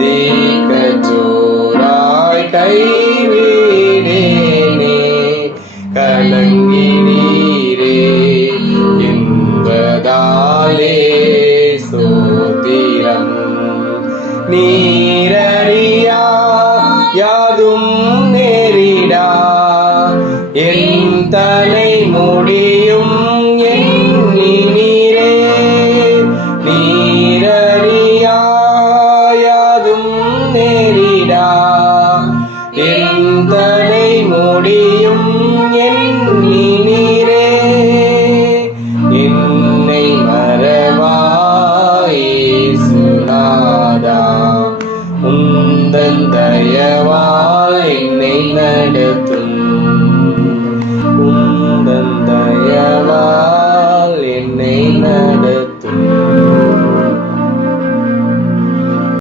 தீக்கச்சோராய் கைவிடேனே கலங்கினீரே என்பதாலே ஸ்தோத்திரம். நீரறியா யாதும் நேரிடா என் தலை முடியும் எண்ணினீரே. நீரறியா யாதும் நேரிடா என் தலை முடியும் எண்ணினீரே. என்னை மறவாய் இயேசுநாதா, உந்தன் தயவால் என்னை நடத்தும்.